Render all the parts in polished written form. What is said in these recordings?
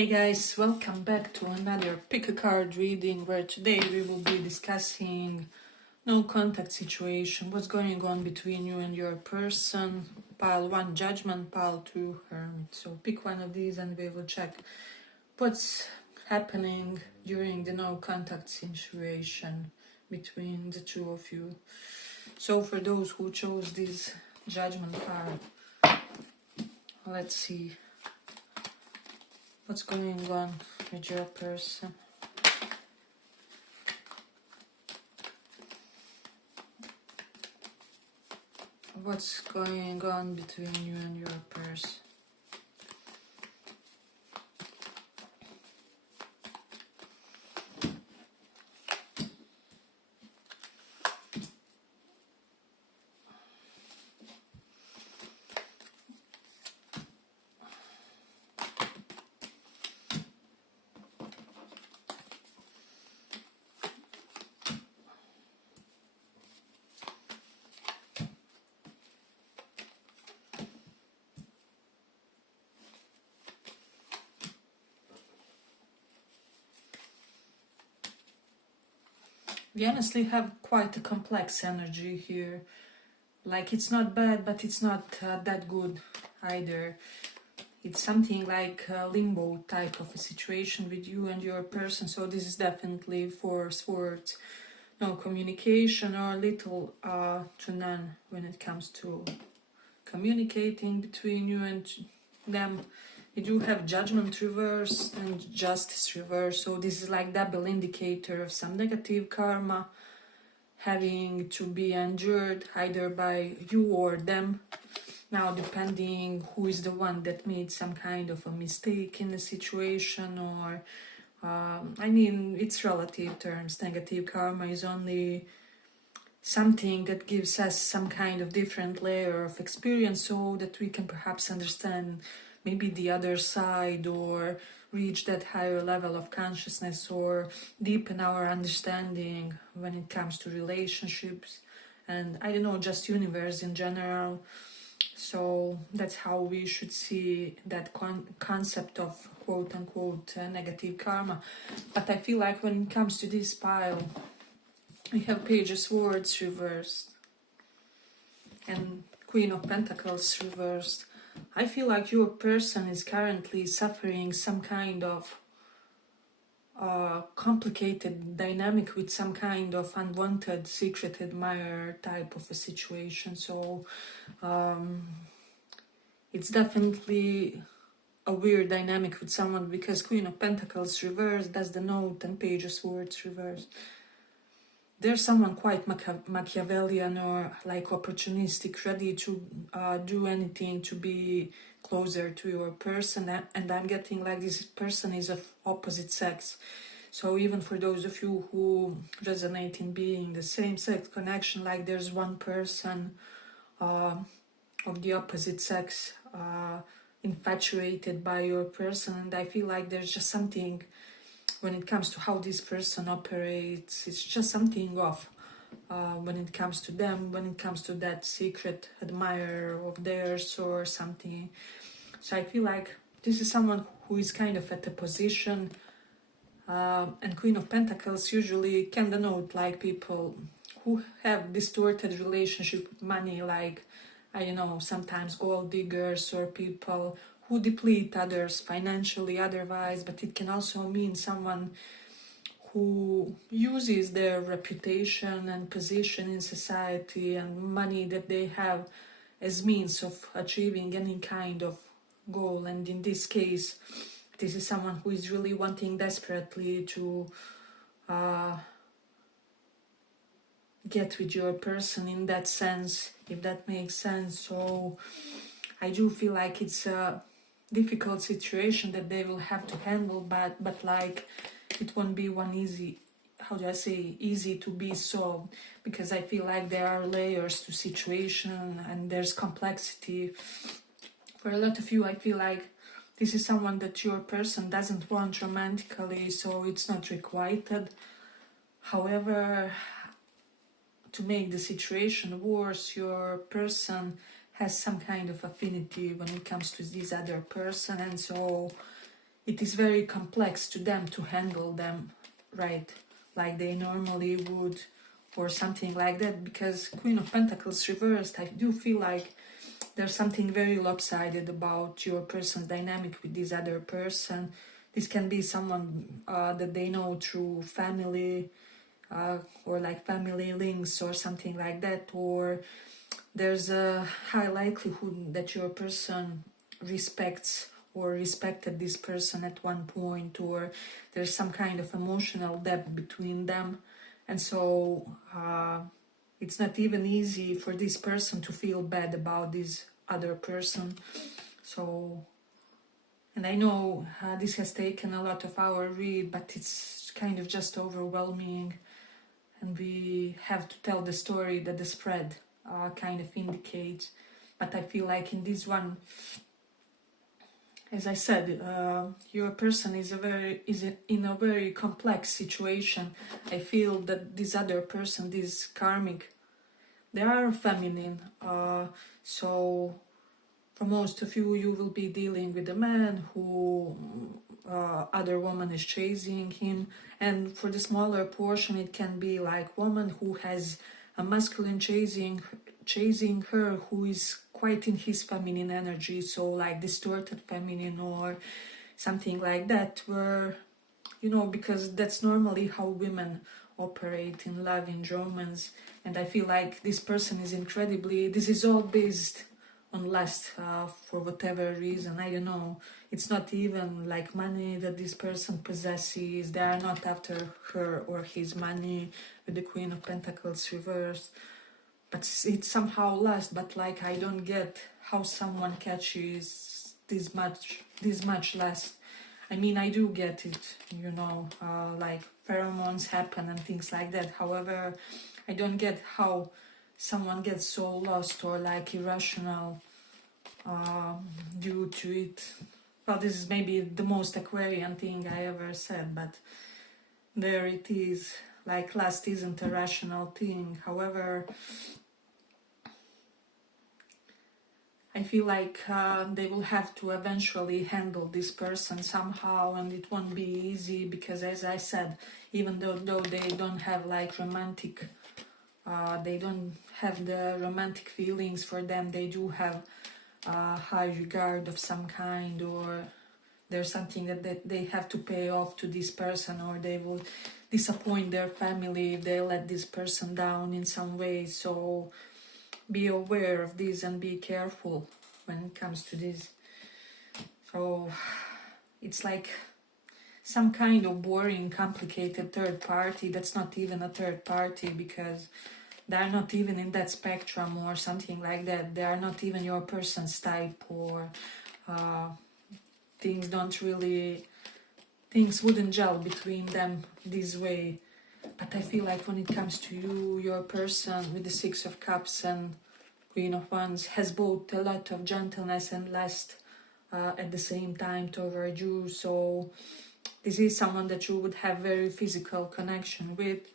Hey guys, welcome back to another pick a card reading where today we will be discussing no contact situation, what's going on between you and your person. Pile 1 judgment, pile 2 hermit. So pick one of these and we will check what's happening during the no contact situation between the two of you. So for those who chose this judgment card, let's see what's going on with your person. What's going on between you and your person? We honestly have quite a complex energy here. Like, it's not bad, but it's not that good either. It's something like a limbo type of a situation with you and your person. So this is definitely for swords. No communication or little to none when it comes to communicating between you and them. You do have judgment reversed and justice reversed, so this is like double indicator of some negative karma having to be endured either by you or them. Now, depending who is the one that made some kind of a mistake in the situation, or it's relative terms. Negative karma is only something that gives us some kind of different layer of experience so that we can perhaps understand maybe the other side or reach that higher level of consciousness or deepen our understanding when it comes to relationships and just universe in general. So that's how we should see that concept of quote-unquote negative karma. But I feel like when it comes to this pile, we have Page of Swords reversed and Queen of Pentacles reversed. I feel like your person is currently suffering some kind of complicated dynamic with some kind of unwanted secret admirer type of a situation. So it's definitely a weird dynamic with someone, because Queen of Pentacles reversed, that's the note, and Page of Swords reversed. There's someone quite Machiavellian or like opportunistic, ready to do anything to be closer to your person, and I'm getting like this person is of opposite sex. So even for those of you who resonate in being the same sex connection, like there's one person of the opposite sex infatuated by your person, and I feel like there's just something when it comes to how this person operates. It's just something off when it comes to them, when it comes to that secret admirer of theirs or something. So I feel like this is someone who is kind of at a position, and Queen of Pentacles usually can denote like people who have distorted relationship with money, like sometimes gold diggers or people who deplete others financially, otherwise, but it can also mean someone who uses their reputation and position in society and money that they have as means of achieving any kind of goal. And in this case, this is someone who is really wanting desperately to get with your person in that sense, if that makes sense. So I do feel like it's a difficult situation that they will have to handle, but like it won't be one easy to be solved, because I feel like there are layers to situation and there's complexity. For a lot of you, I feel like this is someone that your person doesn't want romantically, so it's not requited. However, to make the situation worse, your person has some kind of affinity when it comes to this other person, and so it is very complex to them to handle them right, like they normally would, or something like that, because Queen of Pentacles reversed, I do feel like there's something very lopsided about your person's dynamic with this other person. This can be someone that they know through family, or like family links or something like that, or there's a high likelihood that your person respects or respected this person at one point, or there's some kind of emotional depth between them, and so it's not even easy for this person to feel bad about this other person. So, and I know this has taken a lot of our read, but it's kind of just overwhelming, and we have to tell the story that the spread kind of indicates. But I feel like in this one, as I said, your person is in a very complex situation. I feel that this other person, this karmic, they are feminine. So for most of you, you will be dealing with a man who other woman is chasing him, and for the smaller portion, it can be like woman who has a masculine chasing her, who is quite in his feminine energy, so like distorted feminine or something like that, where, you know, because that's normally how women operate in love, in romance. And I feel like this person is this is all based on lust, for whatever reason, I don't know. It's not even like money that this person possesses. They are not after her or his money with the Queen of Pentacles reversed, but it's somehow lust. But like, I don't get how someone catches this much lust. I mean, I do get it, you know, like pheromones happen and things like that. However, I don't get how someone gets so lost or like irrational due to it. Well, this is maybe the most Aquarian thing I ever said, but there it is. Like, lust isn't a rational thing. However, I feel like they will have to eventually handle this person somehow, and it won't be easy because, as I said, even though they don't have like romantic, they don't have the romantic feelings for them, they do have high regard of some kind, or there's something that they have to pay off to this person, or they will disappoint their family if they let this person down in some way. So be aware of this and be careful when it comes to this. So it's like some kind of boring, complicated third party that's not even a third party, because they are not even in that spectrum or something like that. They are not even your person's type, or things wouldn't gel between them this way. But I feel like when it comes to you, your person with the Six of Cups and Queen of Wands has both a lot of gentleness and lust at the same time toward you. So this is someone that you would have very physical connection with,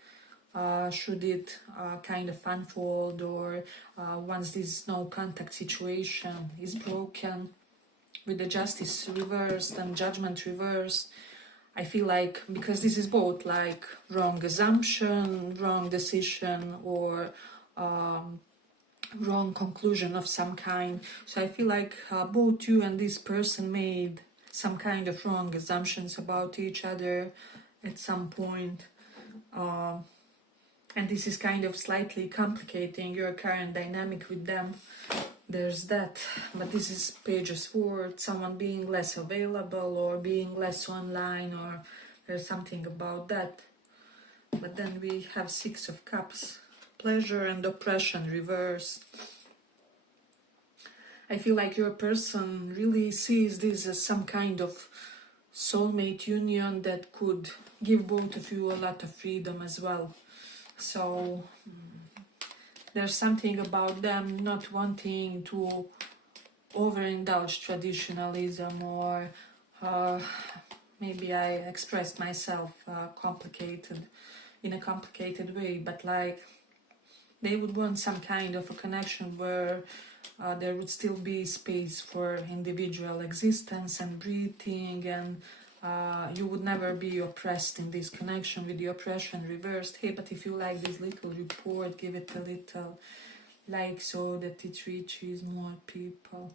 should it kind of unfold, or once this no contact situation is broken. With the Justice reversed and Judgment reversed, I feel like, because this is both like wrong assumption, wrong decision, or wrong conclusion of some kind. So I feel like both you and this person made some kind of wrong assumptions about each other at some point. And this is kind of slightly complicating your current dynamic with them. There's that, but this is Page of Swords, someone being less available or being less online, or there's something about that. But then we have Six of Cups, pleasure and oppression reversed. I feel like your person really sees this as some kind of soulmate union that could give both of you a lot of freedom as well. So there's something about them not wanting to overindulge traditionalism, or maybe I expressed myself in a complicated way, but like they would want some kind of a connection where there would still be space for individual existence and breathing, and you would never be oppressed in this connection, with the oppression reversed. Hey, but if you like this little report, give it a little like so that it reaches more people.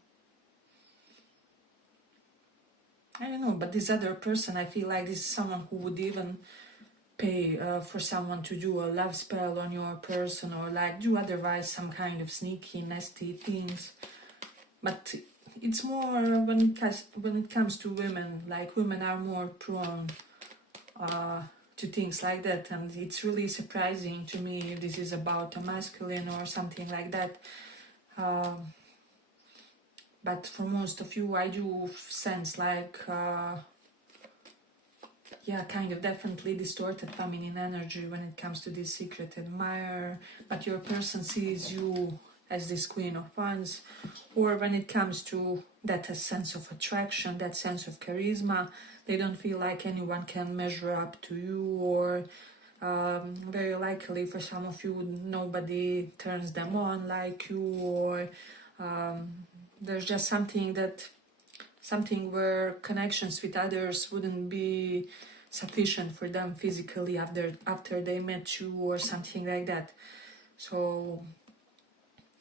I don't know, but this other person, I feel like this is someone who would even pay for someone to do a love spell on your person, or like do otherwise some kind of sneaky, nasty things. But it's more when it comes to women, like women are more prone to things like that, and it's really surprising to me if this is about a masculine or something like that. But for most of you, I do sense like, yeah, kind of definitely distorted feminine energy when it comes to this secret admirer. But your person sees you as this Queen of Wands, or when it comes to that sense of attraction, that sense of charisma, they don't feel like anyone can measure up to you, or very likely for some of you, nobody turns them on like you, or there's just something where connections with others wouldn't be sufficient for them physically after they met you, or something like that. So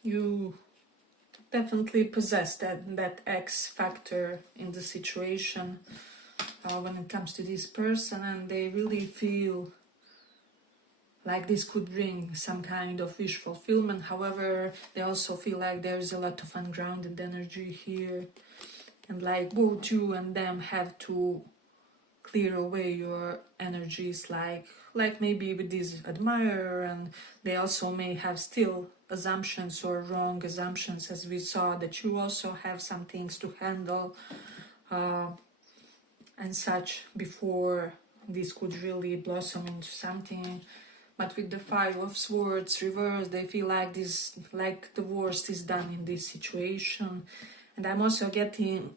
you definitely possess that X factor in the situation when it comes to this person, and they really feel like this could bring some kind of wish fulfillment. However, they also feel like there's a lot of ungrounded energy here, and like both you and them have to clear away your energies, like maybe with this admirer, and they also may have still assumptions or wrong assumptions, as we saw, that you also have some things to handle and such before this could really blossom into something. But with the Five of Swords reversed, they feel like this, like the worst is done in this situation. And I'm also getting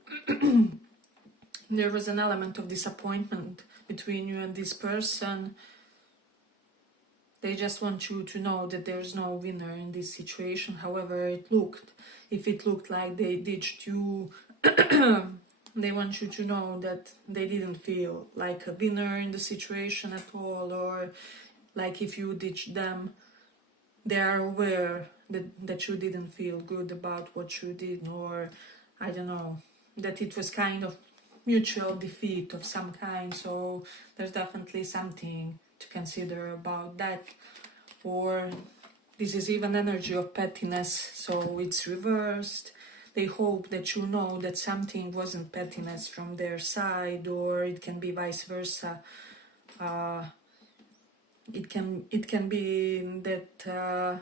there was an element of disappointment between you and this person. They just want you to know that there's no winner in this situation. However if it looked like they ditched you, they want you to know that they didn't feel like a winner in the situation at all, or like if you ditched them, they are aware that you didn't feel good about what you did, or I don't know, that it was kind of mutual defeat of some kind. So there's definitely something to consider about that. Or this is even energy of pettiness, so it's reversed. They hope that you know that something wasn't pettiness from their side, or it can be vice versa. It can be that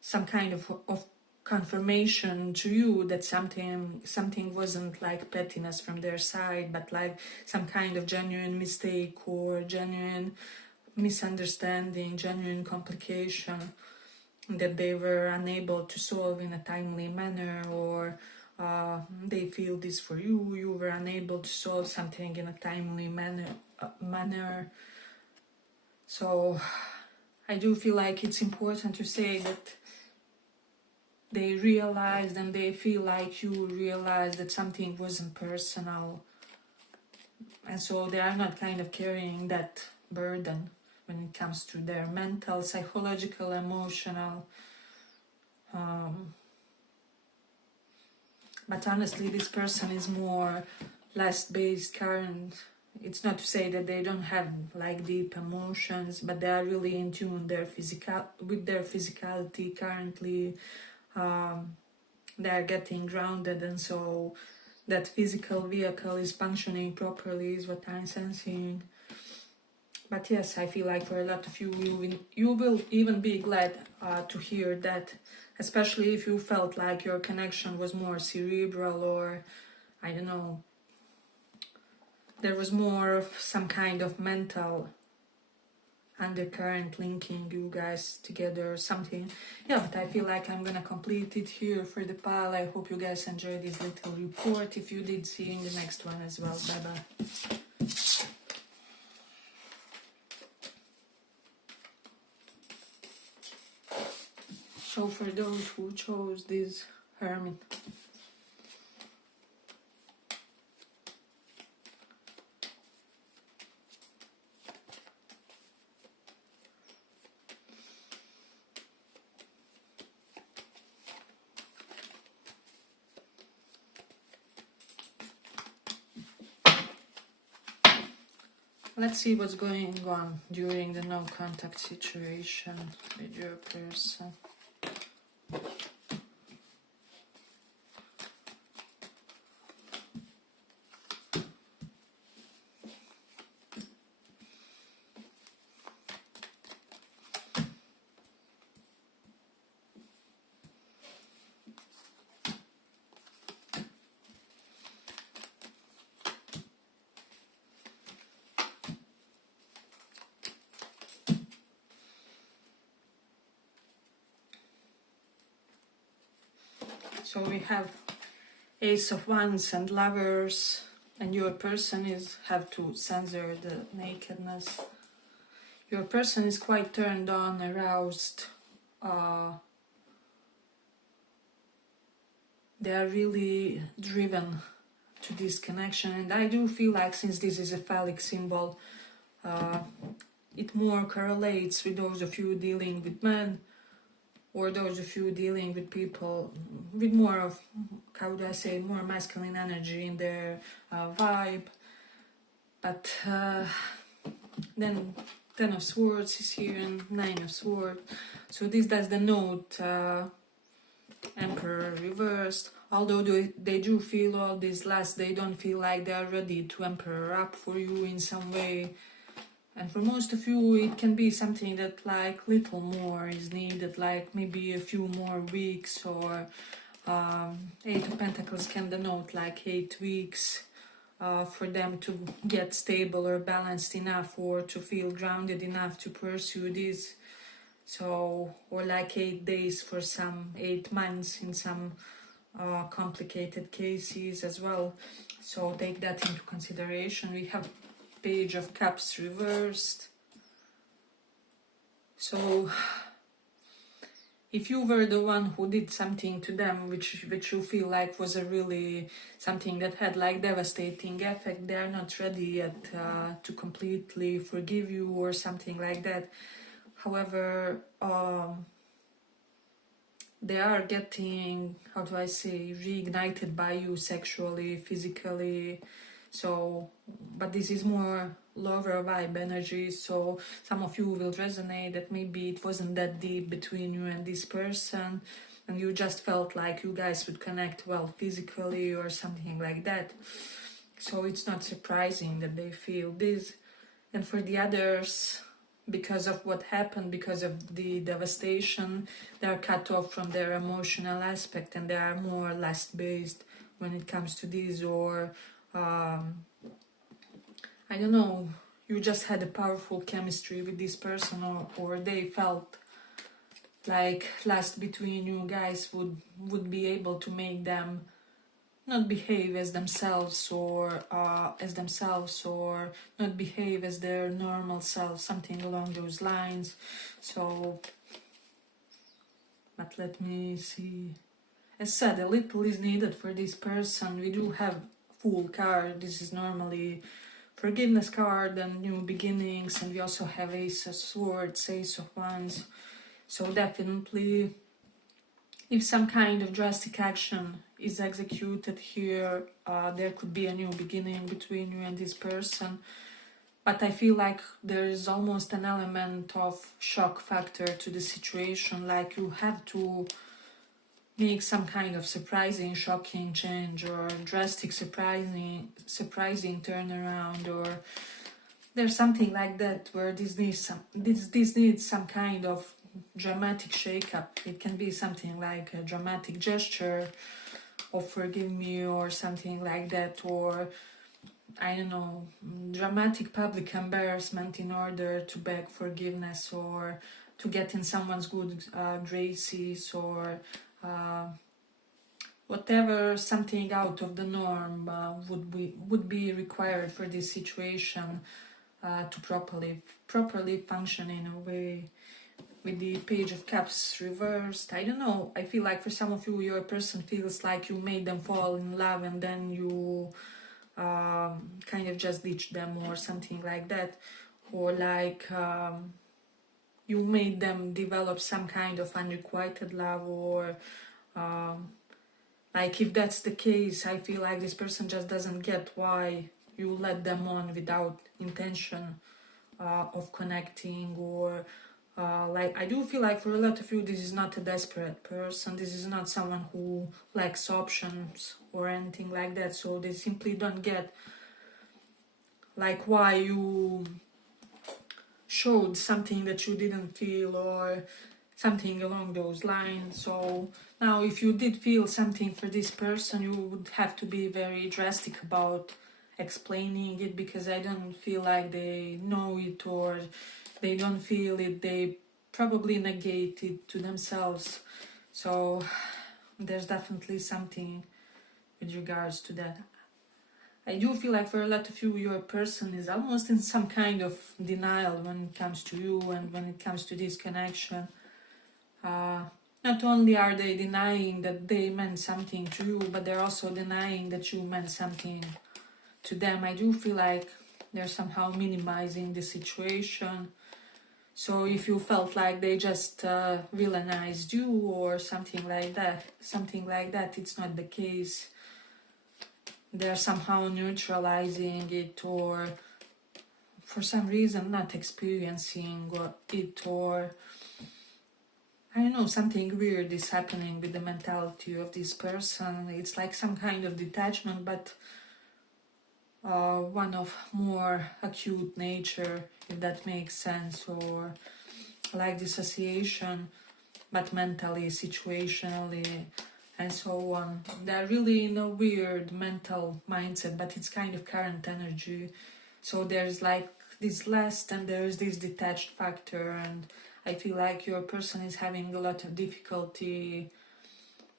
some kind of confirmation to you that something wasn't like pettiness from their side, but like some kind of genuine mistake, or genuine misunderstanding, genuine complication that they were unable to solve in a timely manner, or they feel this for you, you were unable to solve something in a timely manner. So I do feel like it's important to say that they realized, and they feel like you realized, that something wasn't personal, and so they are not kind of carrying that burden when it comes to their mental, psychological, emotional. But honestly, this person is more lust-based current. It's not to say that they don't have like deep emotions, but they are really in tune with their physicality currently. They are getting grounded, and so that physical vehicle is functioning properly, is what I'm sensing. But yes, I feel like for a lot of you, you will even be glad to hear that, especially if you felt like your connection was more cerebral, or I don't know, there was more of some kind of mental undercurrent linking you guys together or something. Yeah, but I feel like I'm gonna complete it here for the pile. I hope you guys enjoyed this little report. If you did, see you in the next one as well. Bye bye. So for those who chose this Hermit, let's see what's going on during the no contact situation with your person. So we have Ace of Wands and Lovers, and your person have to censor the nakedness. Your person is quite turned on, aroused. They are really driven to this connection, and I do feel like, since this is a phallic symbol, it more correlates with those of you dealing with men, or those of you dealing with people with more of, how do I say, more masculine energy in their vibe. But then 10 of Swords is here and 9 of Swords. So this does denote Emperor reversed. Although they do feel all this lust, they don't feel like they are ready to Emperor up for you in some way. And for most of you, it can be something that like little more is needed, like maybe a few more weeks, or 8 of Pentacles can denote like 8 weeks for them to get stable or balanced enough, or to feel grounded enough to pursue this. So, or like 8 days for some, 8 months in some complicated cases as well. So take that into consideration. We have Page of Cups reversed. So if you were the one who did something to them which you feel like was a really something that had like devastating effect, they are not ready yet to completely forgive you or something like that. However, they are getting, how do I say, reignited by you sexually, physically. So, but this is more lower vibe energy, so some of you will resonate that maybe it wasn't that deep between you and this person, and you just felt like you guys would connect well physically or something like that. So it's not surprising that they feel this. And for the others, because of what happened, because of the devastation, they are cut off from their emotional aspect, and they are more lust based when it comes to this, or I don't know, you just had a powerful chemistry with this person, or they felt like lust between you guys would be able to make them not behave as themselves, or not behave as their normal self, something along those lines. So, but let me see. As said, a little is needed for this person. We do have Fool card. This is normally forgiveness card and new beginnings, and we also have Ace of Swords, Ace of Wands. So definitely, if some kind of drastic action is executed here, there could be a new beginning between you and this person. But I feel like there is almost an element of shock factor to the situation, like you have to make some kind of surprising, shocking change, or drastic, surprising turnaround, or there's something like that where this needs some kind of dramatic shake-up. It can be something like a dramatic gesture of forgive me or something like that, or I don't know, dramatic public embarrassment in order to beg forgiveness, or to get in someone's good graces, or whatever, something out of the norm would be required for this situation to properly function in a way. with the Page of Cups reversed. I don't know, I feel like for some of you, your person feels like you made them fall in love and then you kind of just ditched them or something like that. Or like you made them develop some kind of unrequited love, or like if that's the case, I feel like this person just doesn't get why you let them on without intention of connecting, or like I do feel like for a lot of you, this is not a desperate person, this is not someone who lacks options or anything like that, so they simply don't get like why you showed something that you didn't feel or something along those lines. So now if you did feel something for this person, you would have to be very drastic about explaining it, because I don't feel like they know it or they don't feel it, they probably negate it to themselves. So there's definitely something with regards to that. I do feel like for a lot of you, your person is almost in some kind of denial when it comes to you and when it comes to this connection. Not only are they denying that they meant something to you, but they're also denying that you meant something to them. I do feel like they're somehow minimizing the situation. So if you felt like they just villainized you or something like that, it's not the case. They're somehow neutralizing it, or for some reason not experiencing it, or I don't know, something weird is happening with the mentality of this person. It's like some kind of detachment, but one of more acute nature, if that makes sense, or like dissociation, but mentally, situationally, and so on. They're really in a weird mental mindset, but it's kind of current energy. So there's like this lust and there's this detached factor, and I feel like your person is having a lot of difficulty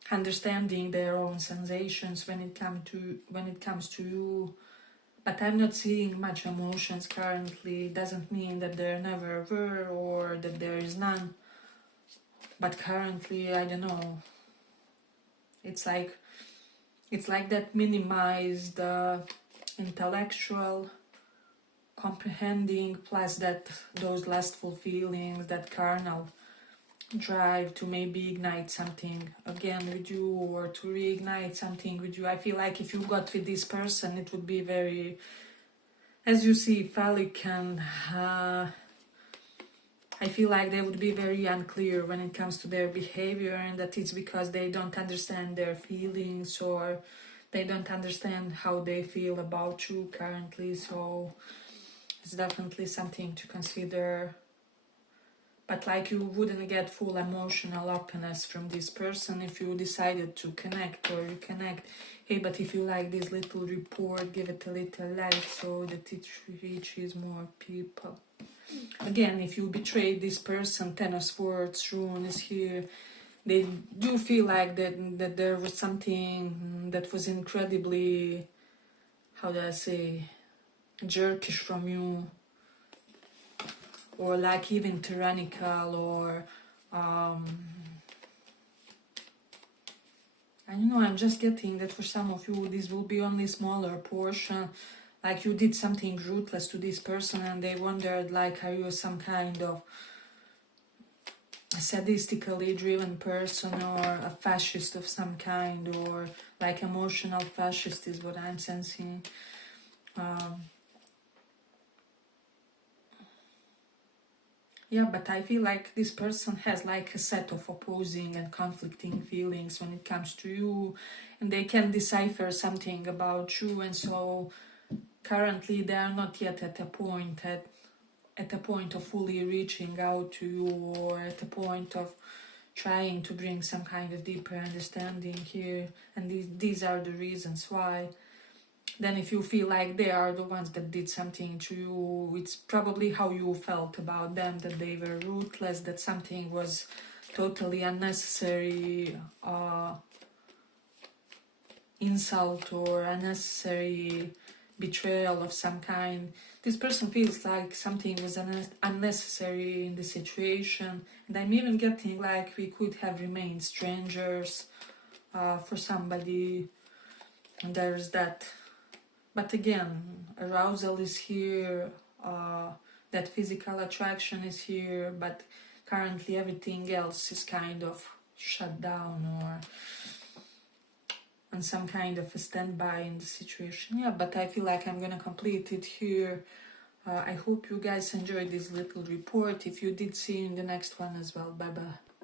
understanding their own sensations when it comes to you. But I'm not seeing much emotions currently. It doesn't mean that there never were or that there is none. But currently, I don't know. It's like that minimized intellectual comprehending, plus that those lustful feelings, that carnal drive to maybe ignite something again with you or to reignite something with you. I feel like if you got with this person, it would be very, as you see, phallic, and I feel like they would be very unclear when it comes to their behavior, and that it's because they don't understand their feelings or they don't understand how they feel about you currently. So it's definitely something to consider. But like you wouldn't get full emotional openness from this person if you decided to connect or reconnect. Hey, but if you like this little report, give it a little like so that it reaches more people. Again, if you betrayed this person, Ten of Swords rune is here. They do feel like that there was something that was incredibly, how do I say, jerkish from you, or like even tyrannical, or I don't know, I'm just getting that for some of you this will be only smaller portion, like you did something ruthless to this person and they wondered like, are you some kind of sadistically driven person or a fascist of some kind, or like emotional fascist is what I'm sensing. Yeah, but I feel like this person has like a set of opposing and conflicting feelings when it comes to you, and they can decipher something about you, and so currently they are not yet at a point of fully reaching out to you, or at a point of trying to bring some kind of deeper understanding here, and these are the reasons why. Then if you feel like they are the ones that did something to you, it's probably how you felt about them, that they were ruthless, that something was totally unnecessary insult or unnecessary betrayal of some kind. This person feels like something was unnecessary in the situation, and I'm even getting like we could have remained strangers for somebody, and there's that. But again, arousal is here, that physical attraction is here, but currently everything else is kind of shut down or on some kind of a standby in the situation. Yeah, but I feel like I'm gonna complete it here. I hope you guys enjoyed this little report. If you did, see you in the next one as well. Bye bye.